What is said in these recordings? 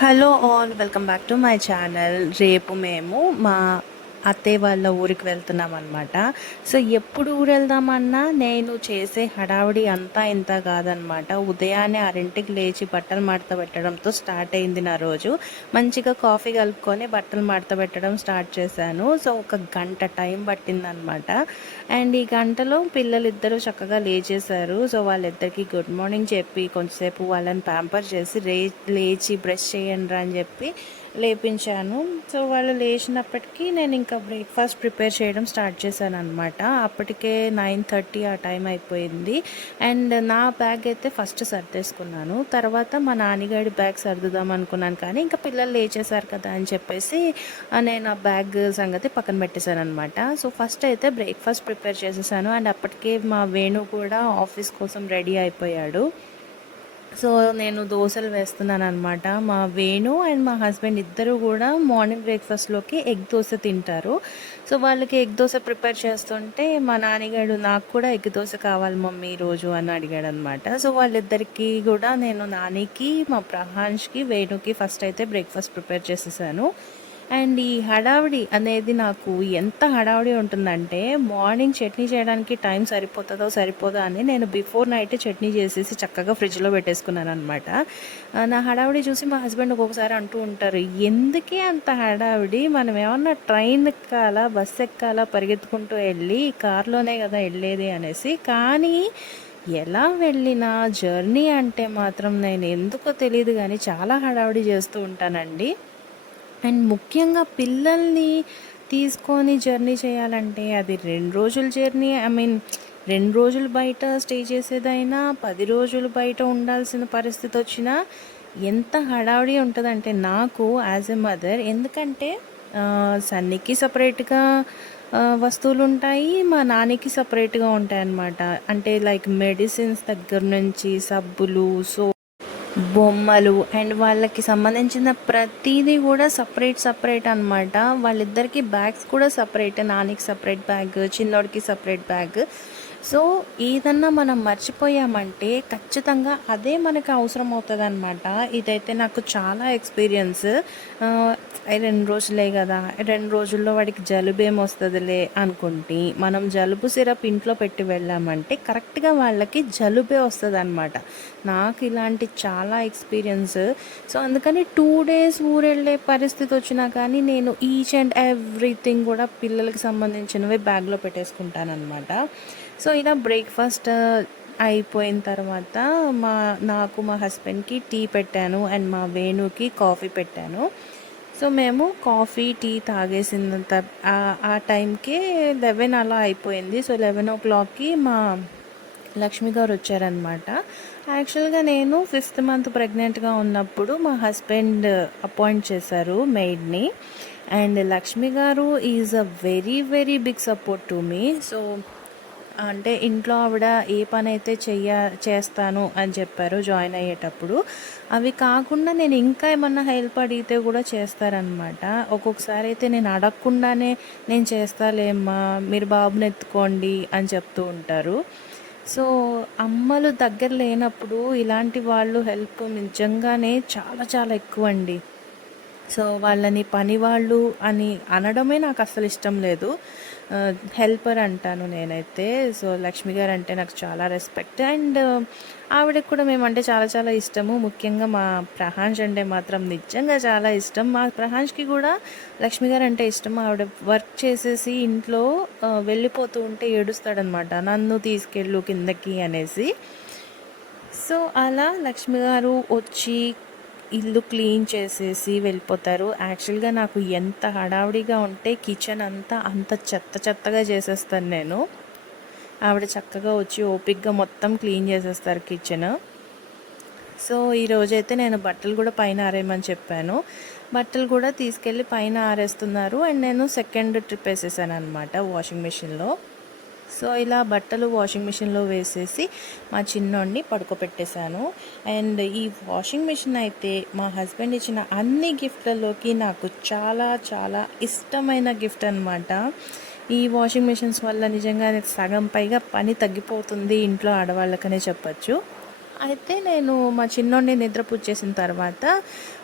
Hello all, welcome back to my channel. రేపు మేము మా అత్తయ్య వాళ్ళ ఊరికి వెళ్తున్నాం అనమాట. సో ఎప్పుడు ఊరు వెళ్దామన్నా నేను చేసే హడావిడి అంతా ఇంత కాదనమాట. ఉదయాన్నే 6ంటికి లేచి బట్టలు మడత పెట్టడంతో స్టార్ట్ అయింది నా రోజు. మంచిగా కాఫీ కలుపుకొని బట్టలు మడత పెట్టడం స్టార్ట్ చేశాను. సో ఒక గంట టైం పట్టిందనమాట. అండ్ ఈ గంటలో పిల్లలిద్దరూ చక్కగా లేచేశారు. సో వాళ్ళిద్దరికి గుడ్ మార్నింగ్ చెప్పి కొంచెంసేపు వాళ్ళని ప్యాంపర్ చేసి లేచి బ్రష్ చేయండి అని చెప్పి లేపించాను. సో వాళ్ళు లేచినప్పటికీ నేను ఇంకా బ్రేక్ఫాస్ట్ ప్రిపేర్ చేయడం స్టార్ట్ చేశాను అనమాట. అప్పటికే 9:30 ఆ టైం అయిపోయింది. అండ్ నా బ్యాగ్ అయితే ఫస్ట్ సర్దేసుకున్నాను. తర్వాత మా నాన్నగారి బ్యాగ్ సర్దుదాం అనుకున్నాను, కానీ ఇంకా పిల్లలు లేచేశారు కదా అని చెప్పేసి నేను ఆ బ్యాగ్ సంగతి పక్కన పెట్టేశాను అనమాట. సో ఫస్ట్ అయితే బ్రేక్ఫాస్ట్ ప్రిపేర్ చేసేసాను. అండ్ అప్పటికే మా వేణు కూడా ఆఫీస్ కోసం రెడీ అయిపోయాడు. సో నేను దోశలు వేస్తున్నాను అనమాట. మా వేణు అండ్ మా హస్బెండ్ ఇద్దరు కూడా మార్నింగ్ బ్రేక్ఫాస్ట్లోకి ఎగ్ దోశ తింటారు. సో వాళ్ళకి ఎగ్ దోశ ప్రిపేర్ చేస్తుంటే మా నాన్నగారు నాకు కూడా ఎగ్ దోశ కావాలి మమ్మీ ఈరోజు అని అడిగాడు అనమాట. సో వాళ్ళిద్దరికీ కూడా నేను నానికి, మా ప్రహాన్ష్కి, వేణుకి ఫస్ట్ అయితే బ్రేక్ఫాస్ట్ ప్రిపేర్ చేసేసాను. అండ్ ఈ హడావిడి అనేది నాకు ఎంత హడావిడి ఉంటుందంటే, మార్నింగ్ చట్నీ చేయడానికి టైం సరిపోదో అని నేను బిఫోర్ నైట్ చట్నీ చేసేసి చక్కగా ఫ్రిడ్జ్లో పెట్టేసుకున్నాను అనమాట. నా హడావిడి చూసి మా హస్బెండ్ ఒక్కొక్కసారి అంటూ ఉంటారు, ఎందుకే అంత హడావిడి, మనం ఏమన్నా ట్రైన్ ఎక్కాలా, బస్ ఎక్కాలా, పరిగెత్తుకుంటూ వెళ్ళి కార్లోనే కదా వెళ్ళేది అనేసి. కానీ ఎలా వెళ్ళినా జర్నీ అంటే మాత్రం నేను ఎందుకో తెలియదు కానీ చాలా హడావిడి చేస్తూ ఉంటానండి. అండ్ ముఖ్యంగా పిల్లల్ని తీసుకొని జర్నీ చేయాలంటే అది 2 రోజుల జర్నీ, 2 రోజులు బయట స్టే చేసేదైనా, 10 రోజులు బయట ఉండాల్సిన పరిస్థితి వచ్చినా ఎంత హడావిడి ఉంటుందంటే నాకు యాజ్ ఎ మదర్. ఎందుకంటే సన్నీకి సపరేట్గా వస్తువులు ఉంటాయి, మా నాన్నకి సపరేట్గా ఉంటాయి అన్నమాట. అంటే లైక్ మెడిసిన్స్ దగ్గర నుంచి సబ్బులు, బొమ్మలు అండ్ వాళ్ళకి సంబంధించిన ప్రతిదీ కూడా సపరేట్ అనమాట. వాళ్ళిద్దరికి బ్యాగ్స్ కూడా సపరేట్. నానికి సపరేట్ బ్యాగ్, చిన్నోడికి సపరేట్ బ్యాగ్. సో ఏదన్నా మనం మర్చిపోయామంటే ఖచ్చితంగా అదే మనకు అవసరం అవుతుంది అనమాట. ఇదైతే నాకు చాలా ఎక్స్పీరియన్స్. 2 రోజులే కదా, 2 రోజుల్లో వాడికి జలుబు ఏమొస్తుందిలే అనుకుంటే మనం జలుబు సిరప్ ఇంట్లో పెట్టి వెళ్ళామంటే కరెక్ట్గా వాళ్ళకి జలుబే వస్తుంది అనమాట. నాకు ఇలాంటి చాలా ఎక్స్పీరియన్స్. సో అందుకని 2 days ఊరెళ్ళే పరిస్థితి వచ్చినా కానీ నేను ఈచ్ అండ్ ఎవ్రీథింగ్ కూడా పిల్లలకి సంబంధించినవి బ్యాగ్లో పెట్టేసుకుంటాను అనమాట. సో ఇలా బ్రేక్ఫాస్ట్ అయిపోయిన తర్వాత నాకు మా హస్బెండ్కి టీ పెట్టాను అండ్ మా వేణుకి కాఫీ పెట్టాను. సో మేము కాఫీ టీ తాగేసినంత ఆ టైంకి 11 అలా అయిపోయింది. సో 11 o'clockకి మా లక్ష్మి గారు వచ్చారనమాట. యాక్చువల్గా నేను 5th month ప్రెగ్నెంట్గా ఉన్నప్పుడు మా హస్బెండ్ అపాయింట్ చేశారు మెయిడ్ని. అండ్ లక్ష్మి గారు is a very very big support to me. So అంటే ఇంట్లో ఆవిడ ఏ పని అయితే చేస్తాను అని చెప్పారు జాయిన్ అయ్యేటప్పుడు, అవి కాకుండా నేను ఇంకా ఏమన్నా హెల్ప్ అడిగితే కూడా చేస్తారనమాట. ఒక్కొక్కసారి అయితే నేను అడగకుండానే నేను చేస్తాలేమ్మా, మీరు బాబుని ఎత్తుకోండి అని చెప్తూ ఉంటారు. సో అమ్మలు దగ్గర లేనప్పుడు ఇలాంటి వాళ్ళు హెల్ప్ నిజంగానే చాలా చాలా ఎక్కువ అండి. సో వాళ్ళని పనివాళ్ళు అని అనడమే నాకు అస్సలు ఇష్టం లేదు. హెల్పర్ అంటాను నేనైతే. సో లక్ష్మి గారు అంటే నాకు చాలా రెస్పెక్ట్. అండ్ ఆవిడకి కూడా మేమంటే చాలా చాలా ఇష్టము. ముఖ్యంగా మా ప్రహాన్స్ అంటే మాత్రం నిజంగా చాలా ఇష్టం. మా ప్రహాన్స్కి కూడా లక్ష్మి గారు అంటే ఇష్టం. ఆవిడ వర్క్ చేసేసి ఇంట్లో వెళ్ళిపోతూ ఉంటే ఏడుస్తాడనమాట, నన్ను తీసుకెళ్ళు కిందకి అనేసి. సో అలా లక్ష్మి గారు వచ్చి ఇల్లు క్లీన్ చేసేసి వెళ్ళిపోతారు. యాక్చువల్గా నాకు ఎంత హడావుడిగా ఉంటే కిచెన్ అంతా అంత చెత్తగా చేసేస్తాను నేను. ఆవిడ చక్కగా వచ్చి ఓపిక్గా మొత్తం క్లీన్ చేసేస్తారు కిచెన్. సో ఈరోజైతే నేను బట్టలు కూడా పైన ఆరేయమని చెప్పాను. బట్టలు కూడా తీసుకెళ్ళి పైన ఆరేస్తున్నారు. అండ్ నేను సెకండ్ ట్రిప్ వేసేసాను అనమాట వాషింగ్ మిషన్లో. సో ఇలా బట్టలు వాషింగ్ మిషన్లో వేసేసి మా చిన్నోడిని పడుకోబెట్టేశాను. అండ్ ఈ వాషింగ్ మిషన్ అయితే మా హస్బెండ్ ఇచ్చిన అన్ని గిఫ్ట్లలోకి నాకు చాలా చాలా ఇష్టమైన గిఫ్ట్ అనమాట. ఈ వాషింగ్ మిషన్స్ వల్ల నిజంగా సగం పైగా పని తగ్గిపోతుంది ఇంట్లో ఆడవాళ్ళకనే చెప్పచ్చు. అయితే నేను మా చిన్నోడిని నిద్రపుచ్చేసిన తర్వాత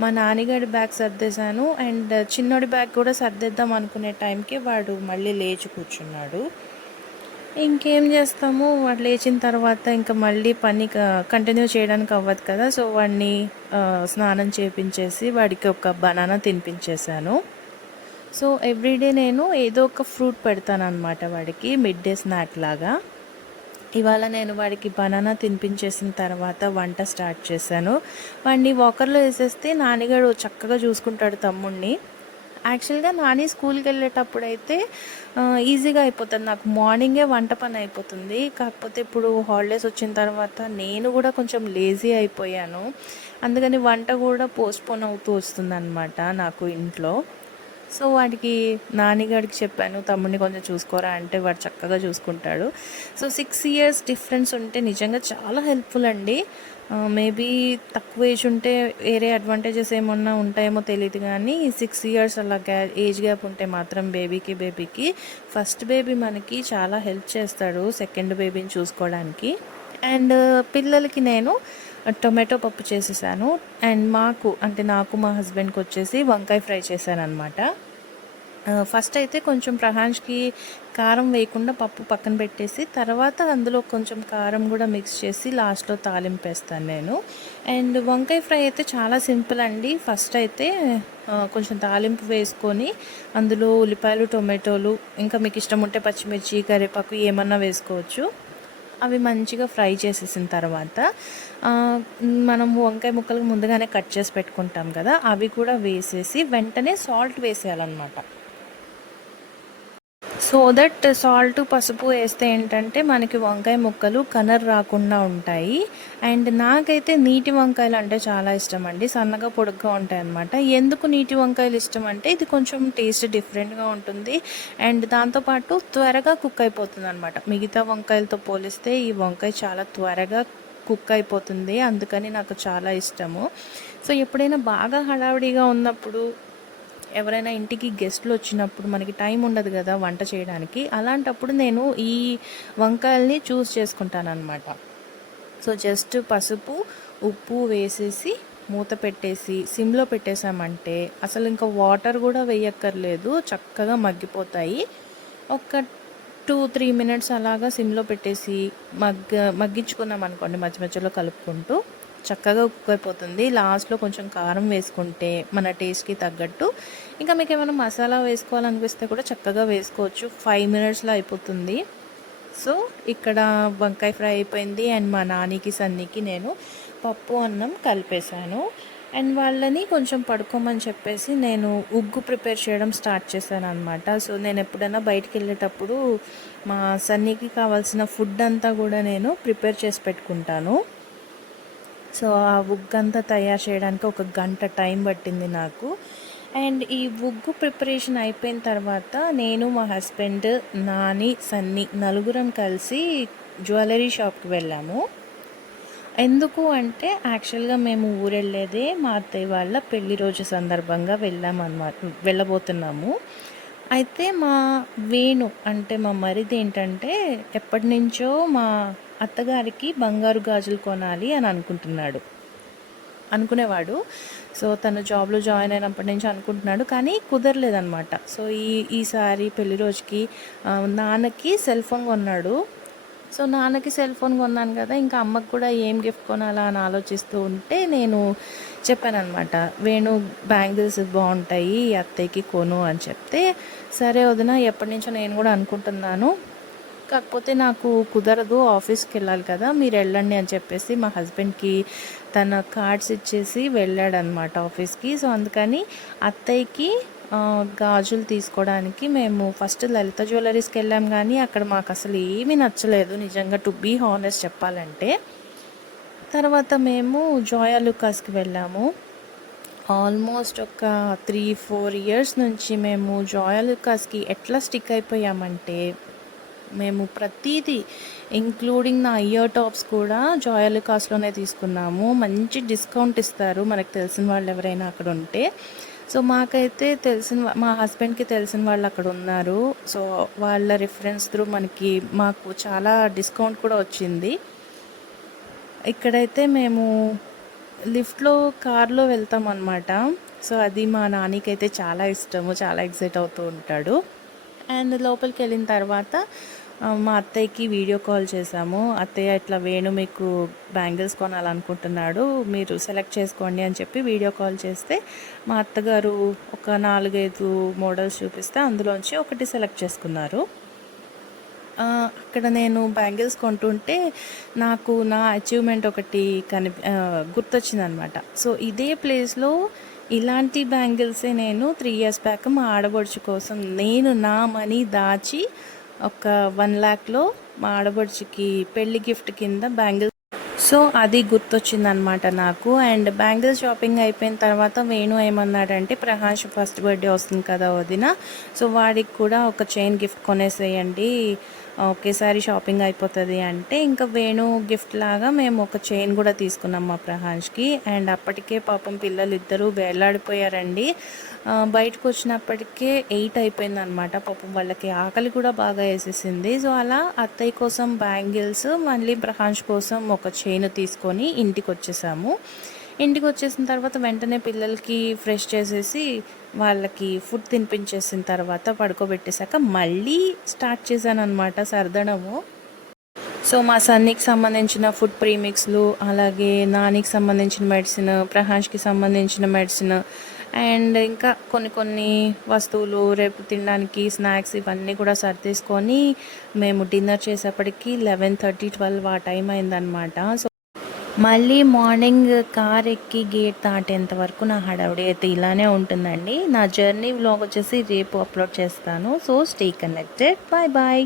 మా నాన్నగారి బ్యాగ్ సర్దేశాను. అండ్ చిన్నోడి బ్యాగ్ కూడా సర్దేద్దాం అనుకునే టైంకి వాడు మళ్ళీ లేచి కూర్చున్నాడు. ఇంకేం చేస్తాము, వాడు లేచిన తర్వాత ఇంకా మళ్ళీ పని కంటిన్యూ చేయడానికి అవ్వదు కదా. సో వాడిని స్నానం చేపించేసి వాడికి ఒక బనానా తినిపించేశాను. సో ఎవ్రీడే నేను ఏదో ఒక ఫ్రూట్ పెడతానన్నమాట వాడికి మిడ్ డే స్నాక్ లాగా. ఇవాళ నేను వాడికి బనానా తినిపించేసిన తర్వాత వంట స్టార్ట్ చేశాను. వాడిని వాకర్లో వేసేస్తే నాన్నగాడు చక్కగా చూసుకుంటాడు తమ్ముడిని. యాక్చువల్గా నాని స్కూల్కి వెళ్ళేటప్పుడైతే ఈజీగా అయిపోతుంది, నాకు మార్నింగే వంట పని అయిపోతుంది. కాకపోతే ఇప్పుడు హాలిడేస్ వచ్చిన తర్వాత నేను కూడా కొంచెం లేజీ అయిపోయాను. అందుకని వంట కూడా పోస్ట్పోన్ అవుతూ వస్తుందన్నమాట నాకు ఇంట్లో. సో వాడికి నాన్నగాడికి చెప్పాను, తమ్ముడిని కొంచెం చూసుకోరా అంటే వాడు చక్కగా చూసుకుంటాడు. సో 6 years డిఫరెన్స్ ఉంటే నిజంగా చాలా హెల్ప్ఫుల్ అండి. మేబీ తక్కువ ఏజ్ ఉంటే వేరే అడ్వాంటేజెస్ ఏమన్నా ఉంటాయేమో తెలియదు, కానీ 6 years అలా ఏజ్ గ్యాప్ ఉంటే మాత్రం బేబీకి ఫస్ట్ బేబీ మనకి చాలా హెల్ప్ చేస్తాడు సెకండ్ బేబీని చూసుకోవడానికి. అండ్ పిల్లలకి నేను టొమాటో పప్పు చేసేసాను. అండ్ నాకు మా హస్బెండ్కి వచ్చేసి వంకాయ ఫ్రై చేశాను అనమాట. ఫస్ట్ అయితే కొంచెం ప్రహాన్స్కి కారం వేయకుండా పప్పు పక్కన పెట్టేసి తర్వాత అందులో కొంచెం కారం కూడా మిక్స్ చేసి లాస్ట్లో తాలింపు వేస్తాను నేను. అండ్ వంకాయ ఫ్రై అయితే చాలా సింపుల్ అండి. ఫస్ట్ అయితే కొంచెం తాలింపు వేసుకొని అందులో ఉల్లిపాయలు, టొమాటోలు, ఇంకా మీకు ఇష్టం ఉంటే పచ్చిమిర్చి, కరివేపాకు ఏమన్నా వేసుకోవచ్చు. అవి మంచిగా ఫ్రై చేసేసిన తర్వాత మనం వంకాయ ముక్కలు ముందుగానే కట్ చేసి పెట్టుకుంటాం కదా, అవి కూడా వేసేసి వెంటనే సాల్ట్ వేసేయాలన్నమాట. సో దట్ సాల్ట్, పసుపు వేస్తే ఏంటంటే మనకి వంకాయ ముక్కలు కలర్ రాకుండా ఉంటాయి. అండ్ నాకైతే నీటి వంకాయలు అంటే చాలా ఇష్టం అండి, సన్నగా పొడుగ్గా ఉంటాయి అన్నమాట. ఎందుకు నీటి వంకాయలు ఇష్టం అంటే ఇది కొంచెం టేస్ట్ డిఫరెంట్గా ఉంటుంది. అండ్ దాంతోపాటు త్వరగా కుక్ అయిపోతుంది అనమాట. మిగతా వంకాయలతో పోలిస్తే ఈ వంకాయ చాలా త్వరగా కుక్ అయిపోతుంది, అందుకని నాకు చాలా ఇష్టము. సో ఎప్పుడైనా బాగా హడావిడిగా ఉన్నప్పుడు, ఎవరైనా ఇంటికి గెస్ట్లు వచ్చినప్పుడు మనకి టైం ఉండదు కదా వంట చేయడానికి, అలాంటప్పుడు నేను ఈ వంకాయల్ని చూస్ చేసుకుంటాను అనమాట. సో జస్ట్ పసుపు, ఉప్పు వేసేసి మూత పెట్టేసి సిమ్లో పెట్టేసామంటే అసలు ఇంకా వాటర్ కూడా వేయక్కర్లేదు, చక్కగా మగ్గిపోతాయి. ఒక 2-3 minutes అలాగా సిమ్లో పెట్టేసి మగ్గించుకున్నాం అనుకోండి, మధ్య మధ్యలో కలుపుకుంటూ చక్కగా కుక్ అయిపోతుంది. లాస్ట్లో కొంచెం కారం వేసుకుంటే మన టేస్ట్కి తగ్గట్టు, ఇంకా మీకు ఏమైనా మసాలా వేసుకోవాలనిపిస్తే కూడా చక్కగా వేసుకోవచ్చు. 5 minutesలో అయిపోతుంది. సో ఇక్కడ వంకాయ ఫ్రై అయిపోయింది. అండ్ మా నానికి, సన్నీకి నేను పప్పు అన్నం కలిపేశాను. అండ్ వాళ్ళని కొంచెం పడుకోమని చెప్పేసి నేను ఉగ్గు ప్రిపేర్ చేయడం స్టార్ట్ చేశాను అనమాట. సో నేను ఎప్పుడైనా బయటికి వెళ్ళేటప్పుడు మా సన్నీకి కావాల్సిన ఫుడ్ అంతా కూడా నేను ప్రిపేర్ చేసి పెట్టుకుంటాను. సో ఆ ఉగ్గు అంతా తయారు చేయడానికి 1 గంట టైం పట్టింది నాకు. అండ్ ఈ ఉగ్గు ప్రిపరేషన్ అయిపోయిన తర్వాత నేను, మా హస్బెండ్, నాని, సన్నీ నలుగురం కలిసి జ్యువెలరీ షాప్కి వెళ్ళాము. ఎందుకు అంటే యాక్చువల్గా మేము ఊరెళ్ళేదే మా అత్తయ్య వాళ్ళ పెళ్లి రోజు సందర్భంగా వెళ్ళబోతున్నాము. అయితే మా వేణు అంటే మా మరిది ఏంటంటే ఎప్పటి నుంచో మా అత్తగారికి బంగారు గాజులు కొనాలి అని అనుకునేవాడు. సో తను జాబ్లో జాయిన్ అయినప్పటి నుంచి అనుకుంటున్నాడు, కానీ కుదరలేదనమాట. సో ఈసారి పెళ్లి రోజుకి నాన్నకి సెల్ ఫోన్ కొన్నాడు. సో నాన్నకి సెల్ ఫోన్ కొన్నాను కదా, ఇంకా అమ్మకు కూడా ఏం గిఫ్ట్ కొనాలా అని ఆలోచిస్తూ ఉంటే నేను చెప్పాను అనమాట, వేణు బ్యాంగిల్స్ బాగుంటాయి అత్తయ్యకి కొను అని చెప్తే, సరే వదిన, ఎప్పటి నుంచో నేను కూడా అనుకుంటున్నాను, కాకపోతే నాకు కుదరదు, ఆఫీస్కి వెళ్ళాలి కదా, మీరు వెళ్ళండి అని చెప్పేసి మా హస్బెండ్కి తన కార్డ్స్ ఇచ్చేసి వెళ్ళాడనమాట ఆఫీస్కి. సో అందుకని అత్తయ్యకి గాజులు తీసుకోవడానికి మేము ఫస్ట్ లలిత జ్యువెలరీస్కి వెళ్ళాం, కానీ అక్కడ మాకు అసలు ఏమీ నచ్చలేదు నిజంగా, టు బీ హానెస్ట్ చెప్పాలంటే. తర్వాత మేము జోయా లుకాస్కి వెళ్ళాము. ఆల్మోస్ట్ ఒక 3-4 years నుంచి మేము జోయా లుకాస్కి ఎట్లా స్టిక్ అయిపోయామంటే, మేము ప్రతిదీ ఇంక్లూడింగ్ నా ఇయర్ టాప్స్ కూడా జోయా లుకాస్లోనే తీసుకున్నాము. మంచి డిస్కౌంట్ ఇస్తారు మనకు తెలిసిన వాళ్ళు ఎవరైనా అక్కడ ఉంటే. సో మాకైతే మా హస్బెండ్కి తెలిసిన వాళ్ళు అక్కడ ఉన్నారు. సో వాళ్ళ రిఫరెన్స్ త్రూ మాకు చాలా డిస్కౌంట్ కూడా వచ్చింది. ఇక్కడైతే మేము లిఫ్ట్‌లో కార్‌లో వెళ్తామనమాట. సో, అది మా నానికైతే చాలా ఇష్టము. చాలా ఎక్సైట్ అవుతూ ఉంటాడు. అండ్ లోపలికెళ్ళిన తర్వాత మా అత్తయ్యకి వీడియో కాల్ చేశాము. "అత్తయ్య ఇట్లా వేణు మీకు బ్యాంగిల్స్ కొనాలనుకుంటున్నాడు. మీరు సెలెక్ట్ చేసుకోండి" అని చెప్పి వీడియో కాల్ చేస్తే మా అత్తగారు ఒక 4, 5 మోడల్స్ చూపిస్తే అందులోంచి ఒకటి సెలెక్ట్ చేసుకున్నారు. అక్కడ నేను బ్యాంగిల్స్ కొంటుంటే నాకు నా అచీవ్‌మెంట్ ఒకటి గుర్తొచ్చిందనమాట. సో, ఇదే ప్లేస్‌లో ఇలాంటి బ్యాంగిల్సే నేను 3 ఇయర్స్ బ్యాక్ మా ఆడపడుచు కోసం నేను నా మనీ దాచి ఒక 1,00,000లో మా ఆడపడుచుకి పెళ్లి గిఫ్ట్ కింద బ్యాంగిల్స్, సో, అది గుర్తొచ్చిందనమాట నాకు. అండ్ బ్యాంగిల్ షాపింగ్ అయిపోయిన తర్వాత వేణు ఏమన్నాడంటే, "ప్రహాష్ ఫస్ట్ బర్త్‌డే వస్తుంది కదా వదిన, సో, వాడికి కూడా ఒక చైన్ గిఫ్ట్ కొనేసేయండి. ఒకేసారి షాపింగ్ అయిపోతుంది" అంటే ఇంకా వేణు గిఫ్ట్ లాగా మేము ఒక చైన్ కూడా తీసుకున్నాం మా ప్రహాష్‌కి. అండ్ అప్పటికే పాపం పిల్లలిద్దరూ వేలాడిపోయారండి. బయటకు వచ్చినప్పటికే 8 అయిపోయిందనమాట. పాపం వాళ్ళకి ఆకలి కూడా బాగా వేసేసింది. సో, అలా అత్తయ్య కోసం బ్యాంగిల్స్, మళ్ళీ ప్రహాష్ కోసం ఒక చైన్ తీసుకొని ఇంటికొచ్చేసాము. ఇంటికొచ్చేసిన తర్వాత వెంటనే పిల్లలకి ఫ్రెష్ చేసేసి వాళ్ళకి ఫుడ్ తినిపించేసిన తర్వాత పడుకోబెట్టేసాక మళ్ళీ స్టార్ట్ చేశాననమాట సర్దడము. సో, మా సన్నీకి సంబంధించిన ఫుడ్ ప్రీమిక్స్‌లు, అలాగే నానికి సంబంధించిన మెడిసిన్, ప్రహాష్‌కి సంబంధించిన మెడిసిన్, అండ్ ఇంకా కొన్ని కొన్ని వస్తువులు రేపు తినడానికి స్నాక్స్ ఇవన్నీ కూడా సర్దేసుకొని మేము డిన్నర్ చేసేప్పటికి 11:30, 12 ఆ టైం అయిందనమాట. సో, మళ్ళీ మార్నింగ్ కార్ ఎక్కి గేట్ దాటేంత వరకు నా హడావిడి అయితే ఇలానే ఉంటుందండి. నా జర్నీ వ్లాగ్ వచ్చేసి రేపు అప్లోడ్ చేస్తాను. So, stay connected. Bye bye.